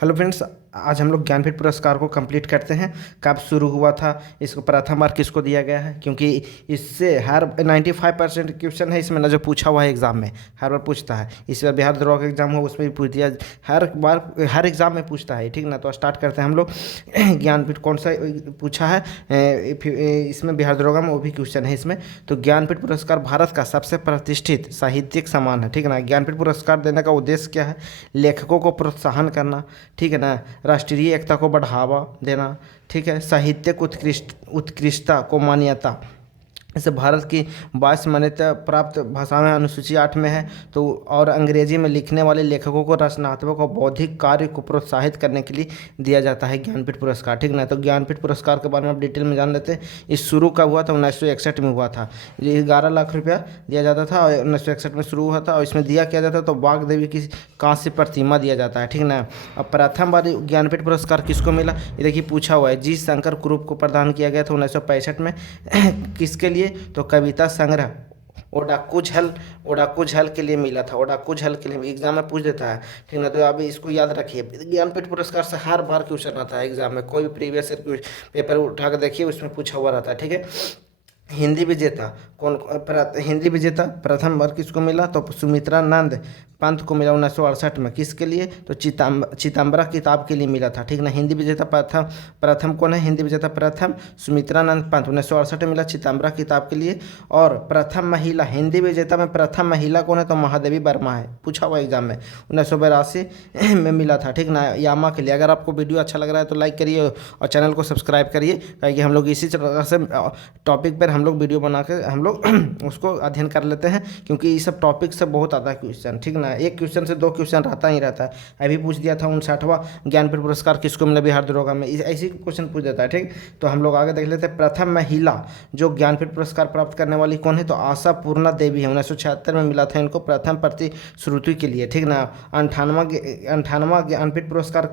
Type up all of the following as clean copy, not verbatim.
Hello friends, आज हम लोग ज्ञानपीठ पुरस्कार को कंप्लीट करते हैं। कब शुरू हुआ था, इसको प्रथम बार किसको दिया गया है, क्योंकि इससे हर 95% क्वेश्चन है इसमें ना जो पूछा हुआ है एग्जाम में, हर बार पूछता है। इस बार बिहार द्रोह का एग्जाम हो उसमें भी पूछ दिया, हर बार हर एग्जाम में पूछता है। ठीक ना, तो स्टार्ट करते हैं हम लोग। ज्ञानपीठ कौन सा पूछा है, इसमें बिहार द्रोह में वो भी क्वेश्चन है इसमें। तो ज्ञानपीठ पुरस्कार भारत का सबसे प्रतिष्ठित साहित्यिक सम्मान है। ठीक है ना, ज्ञानपीठ पुरस्कार देने का उद्देश्य क्या है? लेखकों को प्रोत्साहन करना, ठीक है ना, राष्ट्रीय एकता को बढ़ावा देना, ठीक है, साहित्यिक उत्कृष्टता को मान्यता। जैसे भारत की 22 मान्यता प्राप्त भाषा में अनुसूची 8 में है। तो और अंग्रेजी में लिखने वाले लेखकों को रचनात्मक और बौद्धिक कार्य को प्रोत्साहित करने के लिए दिया जाता है ज्ञानपीठ पुरस्कार। ठीक ना, तो ज्ञानपीठ पुरस्कार के बारे में आप डिटेल में जान लेते हैं। इस शुरू कब हुआ था? 1961 में हुआ था। ये 11 लाख रुपया दिया जाता था और 1961 में शुरू हुआ था। और इसमें दिया क्या जाता था? तो बाग देवी की कांस्य प्रतिमा दिया जाता है। ठीक ना, अब प्रथम बार ज्ञानपीठ पुरस्कार किसको मिला? ये देखिए पूछा हुआ है। जी शंकर ग्रुप को प्रदान किया गया था 1965 में। किसके लिए? तो कविता संग्रह ओडाकू झल के लिए मिला था। ओडाकू झल के लिए एग्जाम में पूछ देता है। ठीक ना, तो आप इसको याद रखिए। ज्ञानपीठ पुरस्कार से हर बार क्वेश्चन आता है एग्जाम में, कोई भी प्रीवियस पेपर उठा कर देखिए, उसमें पूछा हुआ रहता है। ठीक है, हिंदी विजेता हिंदी विजेता प्रथम बार किसको मिला? तो सुमित्रा नंद पंत को मिला 1968 में। किसके लिए? तो चितंबरा किताब के लिए मिला था। ठीक ना, हिंदी विजेता प्रथम प्रथम कौन है? हिंदी विजेता प्रथम सुमित्रा नंद पंत 1968 में मिला चितंबरा किताब के लिए। और प्रथम महिला हिंदी विजेता में प्रथम महिला कौन है? तो महादेवी वर्मा है, पूछा हुआ एग्जाम में, 1982 में मिला था। ठीक ना, यामा के लिए। अगर आपको वीडियो अच्छा लग रहा है तो लाइक करिए और चैनल को सब्सक्राइब करिए, ताकि हम लोग इसी तरह से टॉपिक पर हम लोग वीडियो बना के हम लोग उसको अध्ययन कर लेते हैं, क्योंकि ये सब टॉपिक से बहुत आता है क्वेश्चन। ठीक ना, एक क्वेश्चन से 2 क्वेश्चन रहता ही रहता है। अभी पूछ दिया था 59वां ज्ञानपीठ पुरस्कार किसको मिला बिहार दरोगा में, ऐसी क्वेश्चन पूछ देता है। ठीक, तो हम लोग आगे देख लेते हैं। प्रथम महिला जो ज्ञानपीठ पुरस्कार प्राप्त करने वाली कौन है? तो आशा पूर्णा देवी है। 1976 में मिला था इनको प्रथम प्रतिश्रुति के लिए। ठीक ना, 58वां ज्ञानपीठ पुरस्कार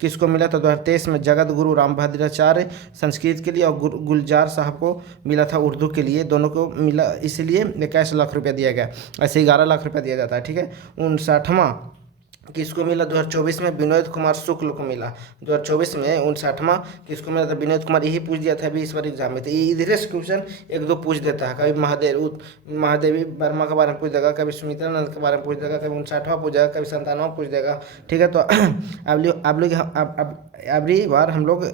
किसको मिला? तो 2023 में जगत गुरु रामभद्राचार्य संस्कृत के लिए और गुलजार साहब को मिला था उर्दू के लिए। दोनों को मिला, इसलिए 21 लाख रुपया दिया गया। ऐसे 11 लाख रुपया दिया जाता है। ठीक है, 59वां किसको मिला? 2024 में विनोद कुमार शुक्ल को मिला। 2024 में 59वां किसको मिला था? विनोद कुमार। यही पूछ दिया था अभी इस बार एग्जाम में। तो ये इधर से क्वेश्चन 1-2 पूछ देता है। कभी महादेवी वर्मा के बारे में पूछ देगा, कभी सुमित्रा नंद के बारे में पूछ देगा, कभी 59वां पूछ देगा, कभी 97वां पूछ देगा। ठीक है, तो अगली बार हम लोग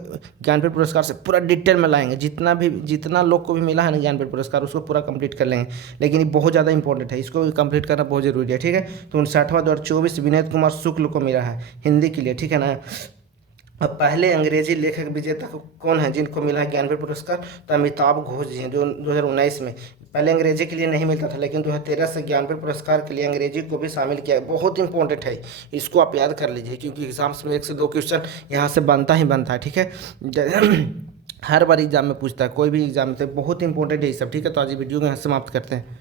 ज्ञानपीठ पुरस्कार से पूरा डिटेल में लाएंगे। जितना लोग को भी मिला है ना ज्ञानपीठ पुरस्कार, उसको पूरा कंप्लीट कर लेंगे। लेकिन ये बहुत ज़्यादा इंपॉर्टेंट है, इसको कंप्लीट करना बहुत जरूरी है। ठीक है, तो 59वां 2024 विनोद कुमार शुक्ल को मिला है हिंदी के लिए। ठीक है ना, अब पहले अंग्रेजी लेखक विजेता कौन है जिनको मिला है ज्ञानपीठ पुरस्कार? तो अमिताभ घोष जी हैं, जो 2019 में। पहले अंग्रेजी के लिए नहीं मिलता था, लेकिन 2013 से ज्ञानपीठ पुरस्कार के लिए अंग्रेजी को भी शामिल किया है। बहुत इंपॉर्टेंट है, इसको आप याद कर लीजिए, क्योंकि एग्जाम्स में 1 से 2 क्वेश्चन यहाँ से बनता ही बनता है। ठीक है, हर बार एग्जाम में पूछता है, कोई भी एग्जाम में, तो बहुत इंपॉर्टेंट है ये सब। ठीक है, तो आज वीडियो को यहाँ समाप्त करते हैं।